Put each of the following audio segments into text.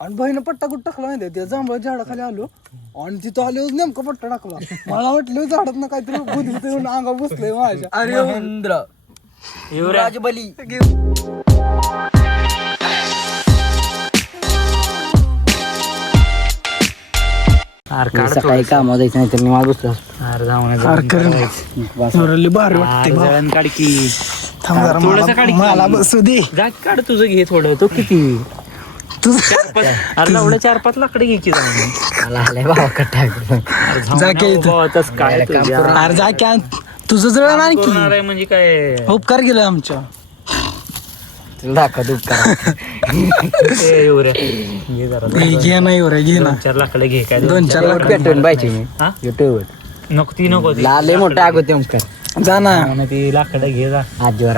आणि बहिणी पट्टा कुठं टाकला माहिती त्या जांभळाच्या झाडाखाली आलो आणि तिथं आलो नेमका पट्टा टाकला. मला वाटलं झाडात ना काहीतरी बुद्धिस्त येऊन अंगा बसलंय माझ्या. अरे महेंद्र युवराज बली. सकाळी काम जायचं नाही तर मी मागूच मला बसू दे. काढ तुझं घे थोडं. तो किती अरे एवढं 4-5 लाकडे घ्यायची जाऊन काय तुझं जळ आणखी म्हणजे काय उपकार केलं आमच्या. दाखवत उपकार. घे ना एवढं घे ना 4 लाकडे घे. काय 2-4 लाख पेटवून पाहिजे मी युट्यूब नको ती नको लाल मोठा अगोदर उपकार जा ना ती लाकडं घे जा आजीवर.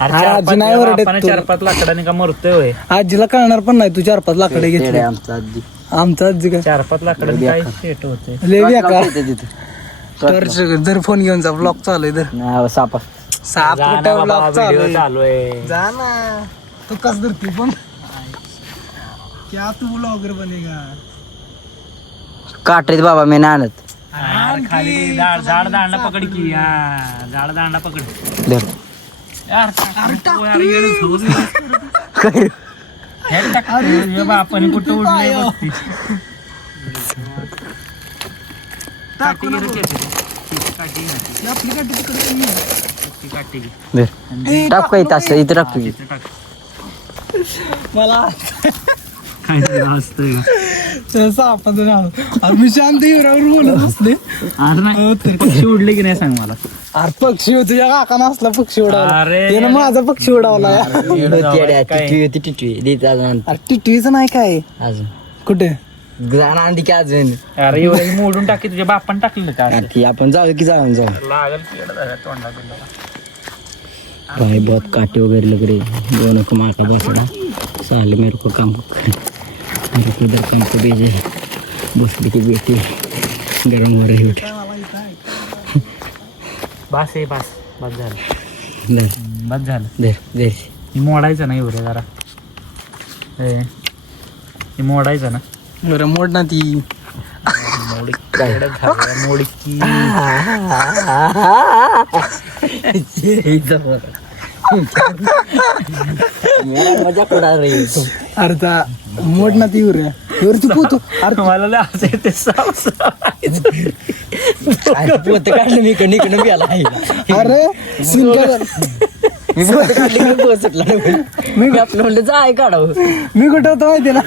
आजी नाही ओरडत. 4-5 लाकडाने का मरतोय होय. आजीला कळणार पण नाही तू 4-5 लाकडे घेतले. आमचा आजी काय 4-5 लाकडाने काय शेट होते. जर फोन घेऊन जा ब्लॉग चालू आहे तर साप ब्लॉग चालू आहे. जा ना तू कस धरती पण क्या तू ब्लॉगर बनेगा. काटरीत बाबा मी नाही आणत. खाली झाड दांडा पकड की. झाड दांडा पकड आपण कुठं उडले. टाक काही तास इथं टाकतो. मला असतंय मी शांत हिरावर बोलत असले. पक्षी उडले की नाही सांग मला. अरे पक्षी तुझ्या काकाना असला पक्षी उडावला. अरे. त्यानं माझा पक्षी उडावला. टिटवीच नाही काय अजून कुठे आणली की अजून. अरे एवढं मोडून टाकी तुझ्या बापान टाकलेलं का. ती आपण जाऊ की जाऊ लागल तोंडा. भाई बहुत काटे वगैरह लग रहे दोनों को माँ का बसड़ा साले मेरे को काम मेरे को इधर काम को भेजे. बसली की बेटी गरम हो रही उठ. बस आहे बस झालं. दर बस झालं. दर दर मोडायचं नाही एवढं जरा. हे मोडायचं ना. बरं मोड ना ती. मोडकी मजा उड़ा रही. अर्धा मोड ना ती तू पोहतो. मला असं येते. पोते काढलं मी इकडनं मी आला आहे. अरे सीन काय झालं? मी पोते काढले मी पोचटला. मी आपलं म्हणलं जा आहे काढावं. मी कुठं होतो माहिती ना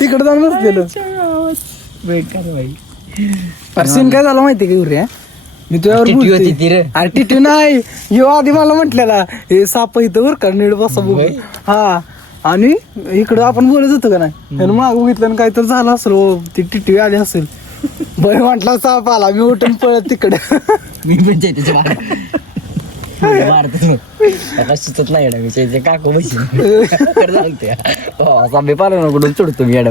तिकडे जाऊन बसलेलो. अरे सीन काय झालं माहिती का उरे मी तुझ्यावर होती ती रे. अरे टिटू नाही यो आधी मला म्हटलेला हे साप इथं वर का नीट बसा बघू. हा आणि इकडं आपण बोलत होतो का नाही त्यानं मागं घेतलं आणि काहीतरी झालं असेल. ती टिटवी आली असेल. बरं म्हटलं साप आला. मी उठून पळत तिकडे. मी म्हणजे त्याच्या आता सुचत नाही मी त्याचे काकू बशी सांगते साबे पाला कडून चढतो मी येडा.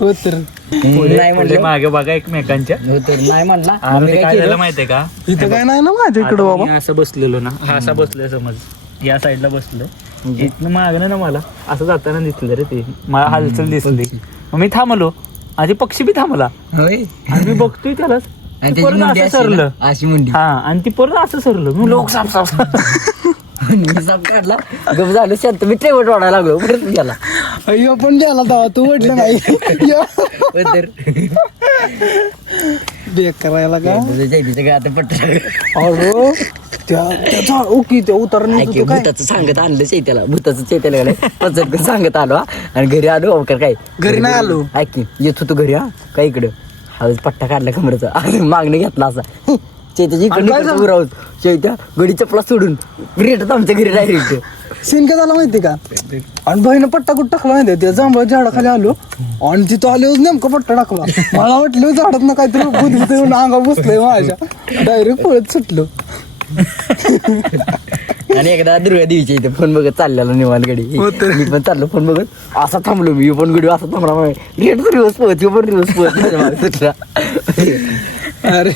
हो तर नाही म्हणले मागे बघा एकमेकांच्या. तर नाही म्हणला. काय झालं माहितीये का. इथं काय नाही ना माझ्या इकडं बाबा. मी असं बसलेलो ना. हा असा बसलोय समज. या साईडला बसलोय. इथनं मागणं ना मला असं जाताना दिसलं रे. ते मला हालचाल दिसली. मग मी थांबलो. आधी पक्षी बी थांबला आणि मी बघतोय त्यालाच. असं सरलं अशी मुंडी. हा आणि ती परत असं सरलं. मी लोक साप साप साप काढला गप झालं शांत. मी ट्रेवट वाढायला लागलो परत गेला. अय्यो पण गेला तेव्हा तू म्हटलं नाही बेक करायला का गात पट्ट अहो त्याचा ओके त्या उतरणे भूताचं सांगत आणलं चैत्याला. भूताचं चैत्याला गेलं पचत सांगत आलो. आणि घरी आलो अवकर काय घरी नाही आलो. ऐक येत होतो घरी. हा काय इकडं हळूच पट्टा काढला कमरेचा आणि मागणं घेतला असा. चैत्याची इकडे राहून चैत्या गडी चपला सोडून रेटत आमच्या घरी डायरेक्ट. सीन काय झाला माहिती का. आणि बहिणी पट्टा कुठं टाकला माहिती त्या जांभळाच्या झाडाखाली आलो आणि तिथं आलो नेमका पट्टा टाकला. मला वाटलं झाडात ना काहीतरी बुद्धिस्त येऊन अंगा बसलंय माझ्या. डायरेक्ट पळत सुटलो. आणि एकदा दुर्गा देवीच्या इथे फोन बघत चाललेला निवांत गडी. मी पण चाललो फोन बघत असा थांबलो. मी पण गडी असा थांबला. रेट रिवर्स पोहत पण रिवर्स पोहत सुटला. अरे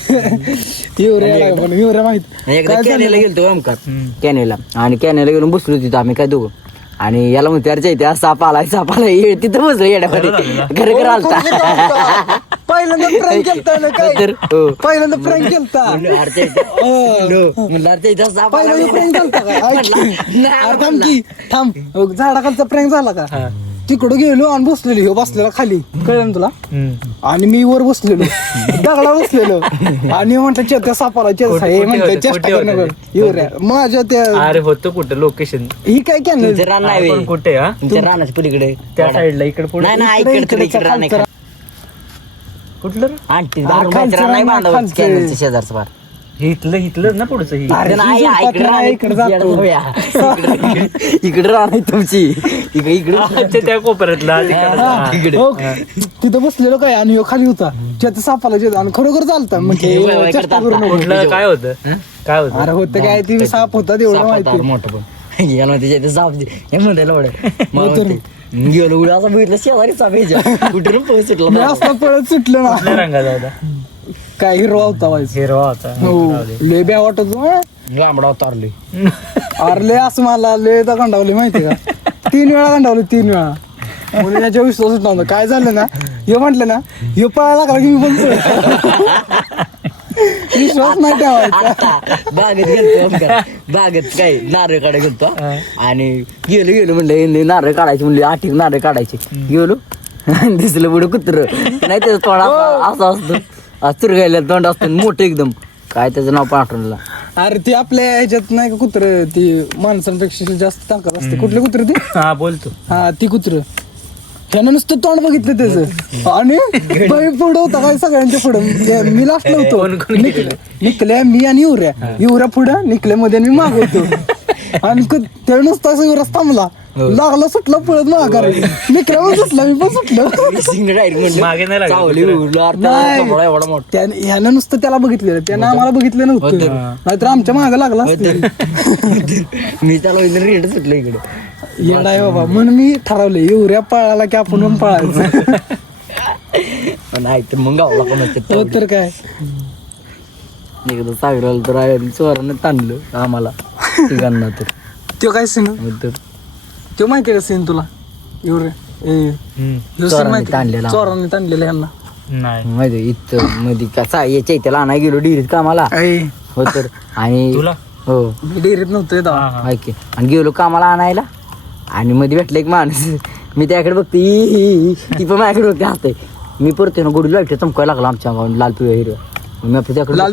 माहित एकदा कॅनेला गेलतो ओमकार कॅनेला. आणि कॅनेला गेलो बसलो तिथं आम्ही काय दोघं. आणि याला म्हणते अरे चैत्या साप आलाय तिथं बसलं येड्यामध्ये घर घर आलता पहिल्यांदा प्रँक केलता ना काय तर हो पहिल्यांदा प्रँक केलता म्हणलं अरे चैत्या साप पहिल्यांदा प्रँक केलता का ऐक की. अरे थांब की थांब झाडाखालचा प्रँक झाला का तिकडं गेलो आणि बसलेलो ह्यो बसलेला खाली कळलं ना तुला आणि मी वर बसलेलो दगडा बसलेलो आणि म्हटलं चेत्या सापाला म्हणलं चेष्टा करणं येऊऱ्या माझ्या त्या अरे होतं कुठं लोकेशन ही काय कॅनल तुमचं रान नाही पण व्हय? कुठे हा तुमच्या रानाच्या पलीकडे त्या साईडला इकडे पुढे नाही ना इकडे रान आहे. कुठलं रे? आंटी खालचं रान नाही रान, बांधावं खालचं. कॅनलच्या शेजारचं फार हे इथलं ना पुढचं ही अरे, नाही, ही इकडे रान आहे, इकडे जातो. इकडे रान आहे तुमची इकडे अच्छा, त्या कोपऱ्यातला हा, इकडे. हो. तिथं बसलेलो काय आणि ह्यो खाली होता चेत्या सापाला चेत आणि खरोखर चालतं हे वय म्हणजे चेष्टा करतात. करू नको. कुठलं काय होतं काय होतं अरे होतं काय ती साप होता तेवढं माहिती मोठं पण याला त्याच्या ते साप हे म्हणते एवढं मला म्हणते, गेलो उड्या असं बघितलं शेजारी साप यायच्या कुठे पण मी सुटला असं पळत सुटलं ना कुठल्या रंगाचा होता काय हिरवा होता व्हायचं हिरवा होता हो लय ब्या वाटत होतं. लांबडा उतारली अरे लय असं मला लय गंडावले माहिती का 3 वेळा गंडावले 3 वेळा म्हणून याच्या विश्वासच नव्हतं काय झालं ना हे म्हटलं ना हे पळायला लागला की मी पण विश्वास नाही ठेवायचा आता बागेत गेलतो बागेत काय नारळ काढायला गेलतो आणि गेलो म्हणलं नारळ काढायचे म्हणले 8 नारळ काढायचे गेलो दिसलं पुढे कुत्र नाही त्याचं तोंड असं असतं चुर गायला तोंड असतं मोठं एकदम काय त्याचं नाव पाठवलं अरे ती आपल्या ह्याच्यात नाही का कुत्र ती माणसांपेक्षा जास्त ताकद असते कुठले कुत्र ती हा बोलतो हा ती कुत्र ह्यानं नुसतं तोंड बघितलं त्याचं आणि बाई पुढं होता काय सगळ्यांच्या पुढं मी लास्टला होतो निकल्या मी आणि युऱ्या पुढं निकल्यामध्ये मी माग होतो आणि त्या नुसतं असं युवराज थांबला लागला सुटला पळत माघार निकल्यावर सुटला मी पण सुटलं मागे नाही लागलं एवढा मोठा ह्यानं नुसतं त्याला बघितलेलं त्यानं आम्हाला बघितलं नव्हतं नाहीतर आमच्या मागं लागला असतं. मी त्याला रेट सुटलं इकडे येडा आहे बाबा म्हणून मी ठरवलं युऱ्या पळाला की आपण पण पळायचं नाही तर मग गावला पण हो तर काय एकदा सागराला तर आहे चोरानं ताणलं आम्हाला तिघांना तर तो काय सीन तर तो माहिती का सीन तुला युऱ्या चोरांनी ताणलेला. चोरांनी ताणलेलं यांना नाही माहिती इथं मध्ये कसा याच्या इथं आणाय गेलो डिरीत कामाला हो तर आणि तुला हो मी डेअरीत नव्हतं येत हा, हा. ऐक आणि गेलो कामाला आणायला आणि मध्ये भेटलं एक माणूस मी त्याकडे बघते ती पण माझ्याकडे बघते हसते मी परत ना गोडी लाईट चमकायला लागला आमच्या अंगावर लाल पिवळ्या हिरव्या मी आपल्या त्याकडे लाल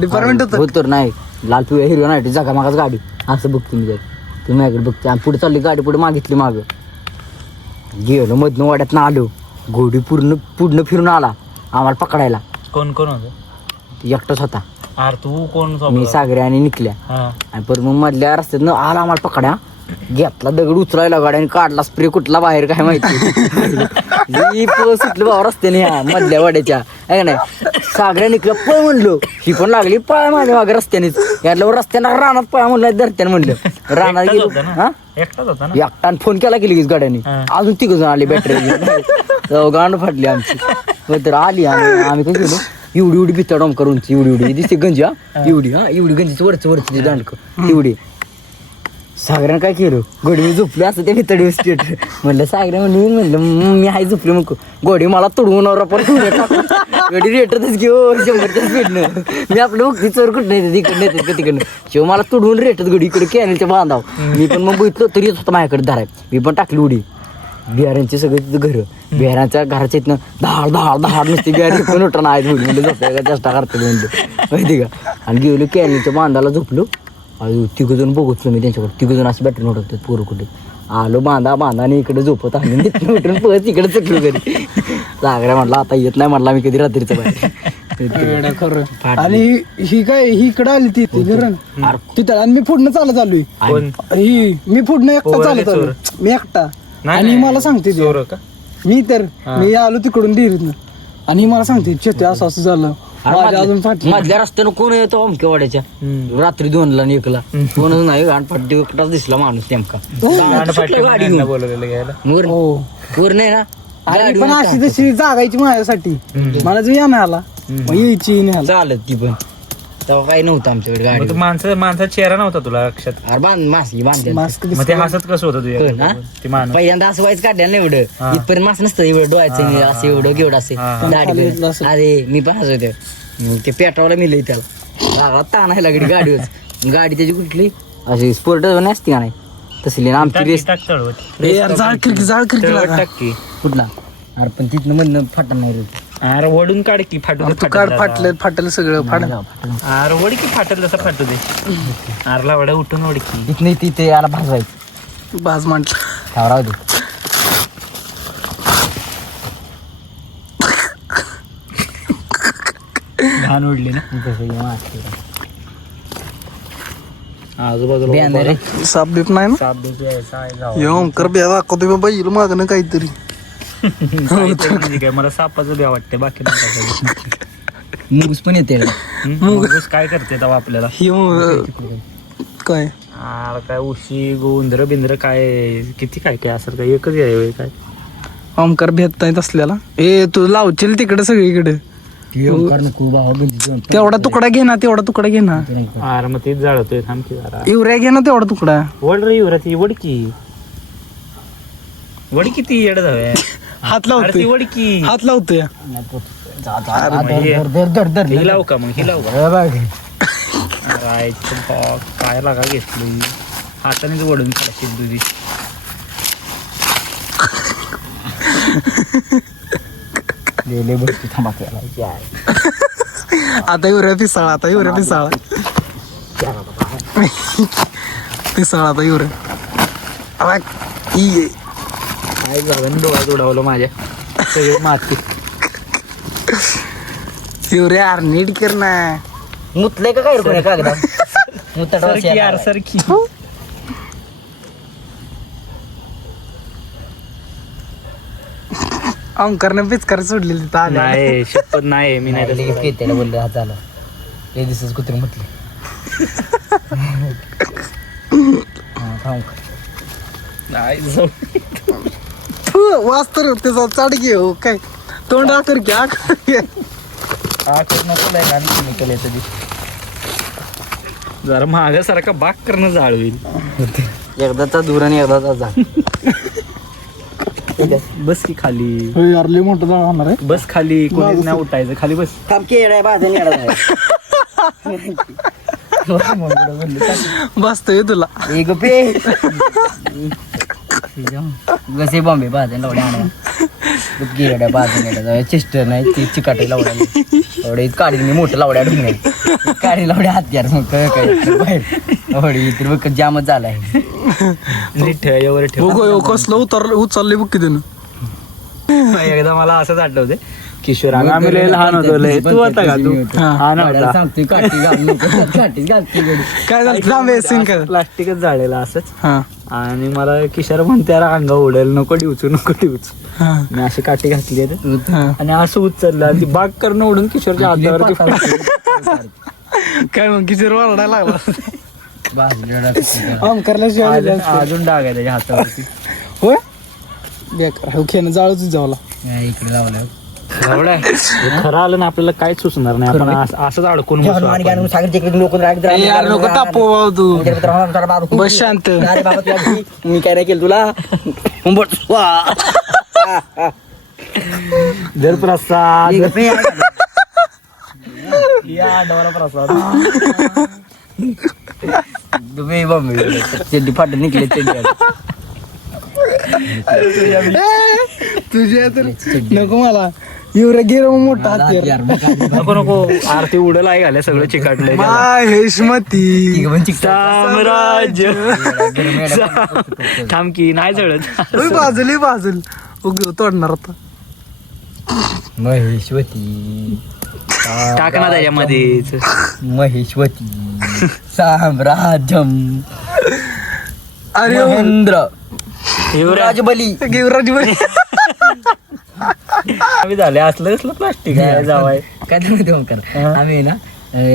डिपार्टमेंट होतं हो तर नाही लाल पिवळ्या हिरव्या नाही जागा मागाच गाडी असं बघते मी त्यात तुम्ही माझ्याकडे बघते आणि पुढे चालली गाडी पुढे मागितली मागं गेलो मधनं वाड्यात आलो घोडी पूर्ण फिरून आला आम्हाला पकडायला कोण कोण होतं एकटाच होता अरे तू कोण मी सागरे आणि निकल्या हा आणि परत मग मधल्या रस्त्यात आला आम्हाला पकड्या घेतला दगड उचलायला गाड्या आणि काढला स्प्रे कुठला बाहेर काय माहिती सुटलं बाबा रस्त्याने ह्या मधल्या वाड्याच्या आहे का नाही सागऱ्या निकल्या पळ म्हणलो ही पण लागली पळा माझ्या मागे रस्त्यानेच यातल्यावर रस्त्यानं रानात पळा म्हणलं धरत्यानं म्हणलं रानात गेलो हा एकटाच होता ना एकटाने फोन केला की लगेच गाड्याने अजून 3 जण आले बॅटरी गांड फाटली आमची तर आली आम्ही काय केलो एवढी भित्ता डॉम करून एवढी दिसते गंजी एवढी गंजीची वरची दांडक एवढी सागऱ्यानं काय केलं गोडी मी झोपले असं त्या भितडी स्टेट म्हणलं सागऱ्या म्हणलं मी हाय झोपले मग गोडी मला तोडवून गोडी रेटतच घेऊ 100च्या स्पीडनं मी आपलं बघते चोर कुठं नाही तिकडनं येतात का तिकडनं शिव मला तोडवून रेटत गोडी इकडे कॅनलच्या बांधाव मी पण मग बघितलं तरी येत होतं माझ्याकडे धराय मी पण टाकली उडी बिहारांची सगळी तिथं घरं बिहारांच्या घराच्या इथनं दहाड नसते बिहारी पण उठणं आहेत म्हणलं झोपाय का चेष्टा करते म्हणलं माहिती का आणि गेलो कॅनलच्या बांधाला झोपलो 3 जण बघतो मी त्यांच्याकडे 3 जण अशी बॅटरी उठवतात पोरं कुठे आलो बांधाने इकडे झोपत आलो उठून परत इकडे चुकलो घरी सागऱ्या म्हटलं आता येत नाही म्हटलं मी कधी रात्रीचं बाहेर खरं आणि ही काय ही इकडं आली ती घरण तिथं आणि मी पुढनं चालत आलोय कोण मी पुढनं एकटा चालत आलो मी एकटा आणि मला सांगते ती, चोर का मी आलो तिकडून डेअरीतनं आणि मला सांगते चेते असं झालं माझ्या अजून फाटली मधल्या रस्त्यानं कोण येतो अमक्या वाड्याच्या रात्री 2ला आणि 1ला कोणच नाही गाण फाटी एकटाच दिसला माणूस नेमका गाडी घेऊन. बोलवलेलं घ्यायला वर नाही ना आणि पण अशी तशी जागायची माझ्यासाठी मला जर या नाही आला मग यायची नाही आला चालत ती पण तेव्हा काही नव्हतं आमच्याकडे मग गाडी तू माणसाचा चेहरा नव्हता तुला लक्षात. अरे मासी बांधले मास्क मग ते हसत कसं होतं तुझ्या ते माणूस. पहिल्यांदा असं व्हायचं काढलं ना एवढं इथपर्यंत मास नसतं एवढं डोळ्याचं असं एवढं केवढं असे दाढी असं. अरे मी पण हसवते ते पेट्रोलला मिळलं त्याला ताणायला लागली गाडीवर गाडी त्याची कुठली अशी स्पोर्ट नसती का नाही तसली ना आमची रेस टाक तळवत. ए यार जाळ खिडकी तळवत लागा. टाक की. कुठला अरे पण तिथनं मधनं फाटणार नाही रे. अरे वडून काढ की फाटू तू काढ फाटलं सगळं फाट. अरे वडी की फाटल तसं फाटू दे. अरे लावडा उठून वडी की. तिथनं तिथे याला भाजवायचं बाज म्हटलं. राहू दे घाण उडली ना आजूबाजूला बॅनर रे साप बीप नाही ना साप बिप यायचा आहे गावात. ये ओमकार बिया दाखवतो मी बाईला मागणं काहीतरी. काहीतरी म्हणजे काय मला सापाचं भ्या वाटते बाकी नाही काय काही. मुगस पण येते रे. मुंगूस काय करते तेव्हा आपल्याला. ही काय अरे काय उशी गोंधर बिंद्र काय किती काय काय असं काय एकच आहे काय. ओमकार भेट नाही असल्याला. ए तू लावशील तिकडे सगळीकडे. तेवढा तुकडा घे ना तेवढा घे ना. अरे मग तेच जाळतोय थांब की जरा. युरिया घे ना तेवढा तुकडा. वड रे युवराची वडकी वडकी ती येड जाऊया. हात ती लावतोय वडकी हात लावतोय. ही लावू का मग ही लावू का. काय लागा घेतली हातानेच वडून खायची तुझी. आता युरिया पिसाळा आता युरिया आता युरिया. काय झालं डोळ्यात उडवलं माझ्या सगळी माती. युरिया यार नीट कर ना. मुतलंय का काय रे कागदा सरकी यार सरकी. ओमकारने पिचकार सोडलेली तिथं आल्या. नाही शपथ नाही मी नाही तसं त्याला बोलले हात झाला हे दिसच कुत्रे म्हटले नाही जाऊ. वाचतर त्याचा चाड घे हो काय तोंड आकर घ्या नको नाही आणि केमिकल येतं ते. जरा महागासारखा बाग करणं जाळ होईल. एकदाचा दूर आणि एकदाचा जा बस की खाली अर्ली मोठं जाणार आहे. बस खाली कोणीच नाही उठायचं खाली बस. बसतोय तुला कसे बॉम्बे बाजून लावड्या आणा बाजून चेस्टर नाही ती चिकाटे लावड्या एवढे काढी मी मोठं लावड्या ढुंग काढी लावड्या हातयार मग काय बाहेर एवढी तर बघ जामच झालाय. नीट ठेव एवढं ठेव. हो कसलं उचलले बघ किती. एकदा मला असंच आठवते किशोर आम्ही लय लहान होतो लय. तू होता का तू. हा नव्हता. सांगतोय काठी घालते काय झालं थांबे सीन काय. प्लास्टिकच जाळलेला असंच. हा आणि मला किशोर म्हणते अंगा उडेल नको डिवचू नको डिवचू. हा मी अशी काठी घातली हा. आणि असं उचललं आणि ती बाग करणं उडून किशोरच्या हातावर. काय मग किचर वारडायला लागला. ओमकारला अजून डाग आहे त्याच्या हातावरती. होय बेकार हो खेळणं जाळच जावला इकडे लावलं खरं आलं ना आपल्याला काहीच सुचणार नाही. आपण असंच अडकून बसू आपण. यार नको तापो भाऊ तू बस शांत. मी काय नाही केलं तुला जर प्रसाद या डोळा प्रसाद चड्डी फाटून निघले तुझ्या तर नको मला युरिया गेलो मोठा हत्यार. नको नको आरती उडल आहे घाल्या सगळं चिकाटलंय. हेशमती साम्राज्य थांब की नाही जळत. बाजूल उग तोडणार आता. महेशवती टाक ना त्याच्यामध्येच. महेशवती साम्राज्यम अरे महेंद्र युवराज बली युवराज बली झाले असलं कसलं प्लास्टिक आहे जावाय. काय माहिती ओंकार आम्ही ना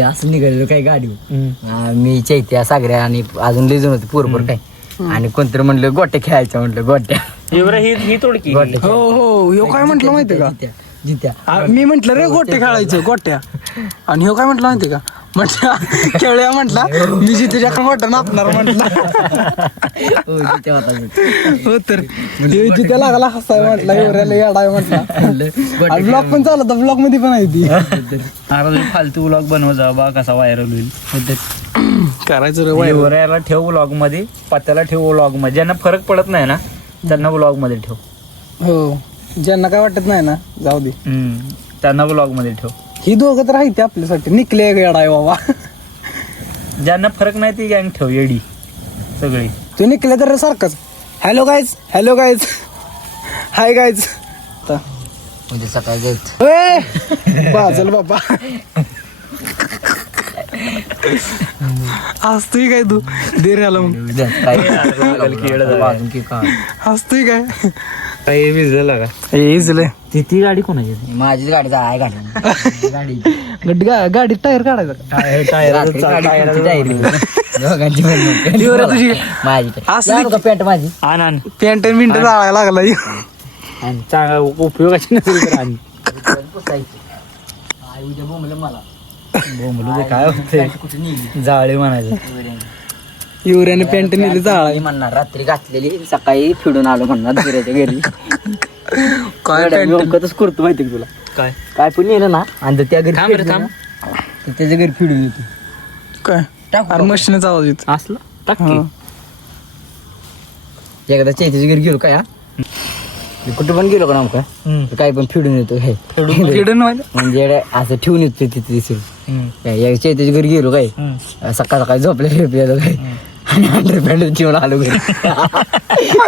असं निघालेलो काही गाडीवर मी चैत्या सागऱ्या आणि अजून लिजून होते पोरपोर काय आणि कोणतरी म्हणलं गोट्या खेळायचं म्हटलं गोट्या युवराज ही तोडकी. हो हो ह्यो काय म्हंटल माहितीये का जित्या मी म्हंटल रे गोट्या खेळायचं गोट्या आणि ह्यो काय म्हंटल माहितीये का म्हटलं खेळूया म्हटला मी जितेच्याकडे मोठं नापणार म्हटलं. हो तर जिथे लागला हसाय म्हटलं एवढ्याला येडाय म्हटलं. ब्लॉग पण चालत ब्लॉग मध्ये पण आहे ती. आता फालतू व्लॉग बनव जा बा कसा व्हायरल होईल. करायचं रे वाय. युवराला ठेव व्लॉग मध्ये, पत्त्याला ठेव व्लॉग मध्ये. ज्यांना फरक पडत नाही ना त्यांना व्लॉग मध्ये ठेव. हो ज्यांना काय वाटत नाही ना जाऊ दे त्यांना व्लॉग मध्ये ठेव. ही दोघं तर आहे ते आपल्यासाठी निकले येडाय बाबा. ज्यांना फरक नाही ती गँग ठेव येडी सगळी. तू निकले तर सारखंच हॅलो गाईज हाय गाईज. म्हणजे सकाळी जायचं बाजल बाबा हसतोय काय तू देर आला मग हसतोय काय काही भिजलेला का इजले ती गाडी कोणाची? माझीच गाडी आहे गाडी गाडीत टायर काढायचा तुझी माझी पॅन्ट माझी आण पॅन्ट मिंट जाळायला लागला चांगला उपयोगाची नसेल तर आण. मला बोंबलू काय होते जाळे म्हणायचं. युवऱ्याने पॅन्ट नेली जाळा. म्हणणार रात्री घातलेली सकाळी फिडून आलो म्हणणार दुऱ्याच्या घरी. काय नेमकंच करतो माहिती तुला काय काय पण नेलं ना आणि त्या घरी थांब रे, फिरलं थांब. ना, तर त्याच्या घरी फिडून येतो. काय टाकू अरे मशीनचा आवाज येतो. असलं टाक की. एकदा चैतीच्या घरी गेलो काय हा? मी कुठं पण गेलो का नेमकं काही पण फिडून येतो हे किडन व्हायला म्हणजे असं ठेवून येतो तिथे दिसून. चैतीच्या घरी गेलो काय सकाळ सकाळी झोपले काय आणि अंडरपॅन्ट ठेवून आलो घरी.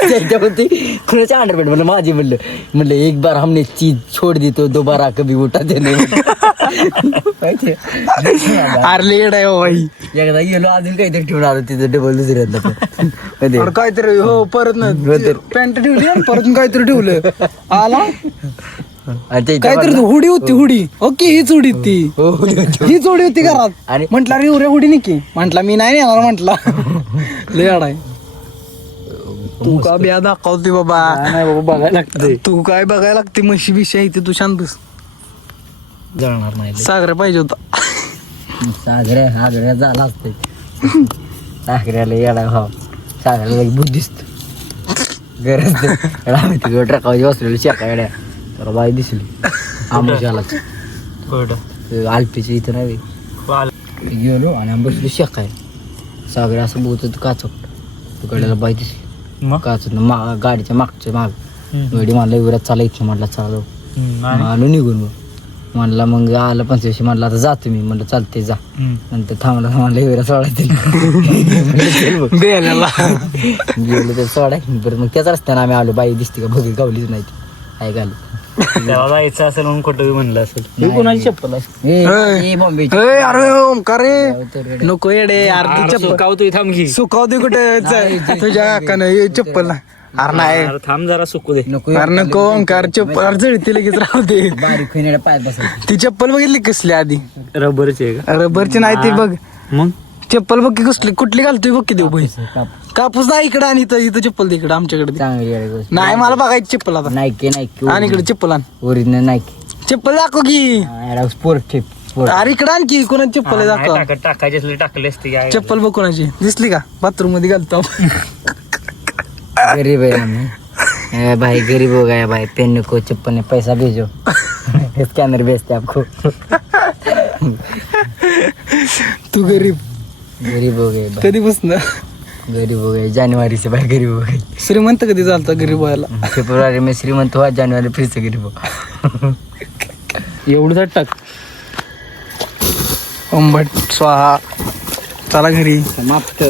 त्याच्यावरती कुणाच्या अंडरपॅन्ट म्हणलं माझी म्हणलं एक बार हमने चीज छोड़ दी तो दोबारा कभी उठा देने. अरे येड आहे बाई. एकदा गेलो अजून काहीतरी ठेवून आलो तिथं डबल दुसऱ्यातलं अरे काहीतरी हो परत नाही पॅन्ट ठेवली आणि परत काहीतरी ठेवलं आला काहीतरी हुडी होती हुडी. ओके हीच हुडी ती हीच हुडी होती घरात. आणि म्हटलं अरे उरे हुडी निकी म्हटला मी नाही येणार म्हटला. लय आहे तू का ब्या दाखवते बाबा. नाही बाबा बघायला लागते. तू काय बघायला लागते म्हशी बिशी आहे तू शांत बस. जळणार नाही. सागर पाहिजे होता. सागऱ्या झाला असते सागऱ्याला येडा भाव सागऱ्याला एक बुद्ध दिसत गरज तिथं ट्रकावरची बसलेली शेका येड्या तर बाई दिसली आंबोशाला आलपीच्या इथं नाही गेलो आणि आंबोशी बसली शेका आहे. सागर असं बोलत होतं काचत गड्याला बाई दिसली काचत गाडीच्या मागच्या माग गडी म्हणला विरात चाला इथं म्हटलं चालव आलो निघून मग म्हणला मग आलं 85 म्हणलं आता जातो मी म्हणलं चालते जा. नंतर थांबला विरा सोडायचं गेलो तर सोडाय बरं मग त्याच रस्त्याने आम्ही आलो. बाई दिसते का बघ गावलीच नाही ती काय घाली जायचं असेल म्हणून कुठं म्हणलं असेल. कोणाची चप्पल बॉम्बे अरे ओमकार रे नको येडे अरे चप्पल सुकावतोय थांब घे. सुकावते कुठे तुझ्या काकानं चप्पल. अरे नाही थांब जरा सुकू दे. नको अरे नको ओंकार चप्पल जळते लगेच राहू दे. बारीक खिनेड्या पायात बसायचं. ती चप्पल बघितली कसली आधी रबरची आहे का? रबरची नाही ती बघ मग चप्पल बघ की कसली कुठली घालतोय बघ की देऊ बाई. कापूस नाही इकडे आणि इथं चप्पल दे इकडे आमच्याकडे. चांगली नाही मला बघायची चप्पल आता. नाईकी आणि इकडे चप्पल आण ओरिजिनल नाईकी चप्पल दाखव की. स्पोर्ट टिप स्पोर्ट अरे इकडे आणखी कोणाची चप्पल आहे दाखव. टाकायची असली टाकली असते काय. चप्पल बघ कोणाची दिसली का बाथरूम मध्ये घालतो. गरीब है हमें भाई, गरीब हो गया भाई, पेन को चप्पल ने पैसा भेजो स्कैनर भेजते आपको. तू गरीब हो गए भाई, कधी बसना गरीब हो गए जानेवारी से भाई, गरीब हो गए. श्रीमंत कधी चालता गरीब व्हायला. फेब्रुवारी में श्रीमंत हुआ, जानेवारी फिर से गरीब हो. एवढं टाक. ओंबट स्वाहा. चला घरी. समाप्त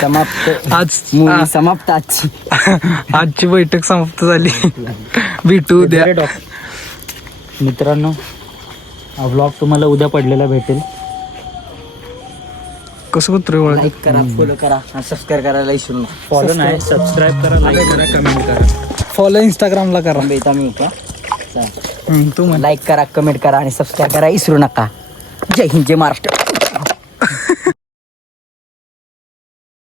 समाप्त आज मूवी समाप्त. आजची आजची बैठक समाप्त झाली. भेटू उद्या. मित्रांनो हा व्लॉग तुम्हाला उद्या पडलेला भेटेल. कसं कुत्र ओळख. लाईक करा, फॉलो करा आणि सबस्क्राईब करायला विसरू नका. फॉलो नाही, सबस्क्राईब करा, लाईक करा, कमेंट करा. फॉलो इंस्टाग्रामला करा. आम्ही का तू म्हण. लाईक करा, कमेंट करा आणि सबस्क्राईब करा विसरू नका. जय हिंद, जय महाराष्ट्र.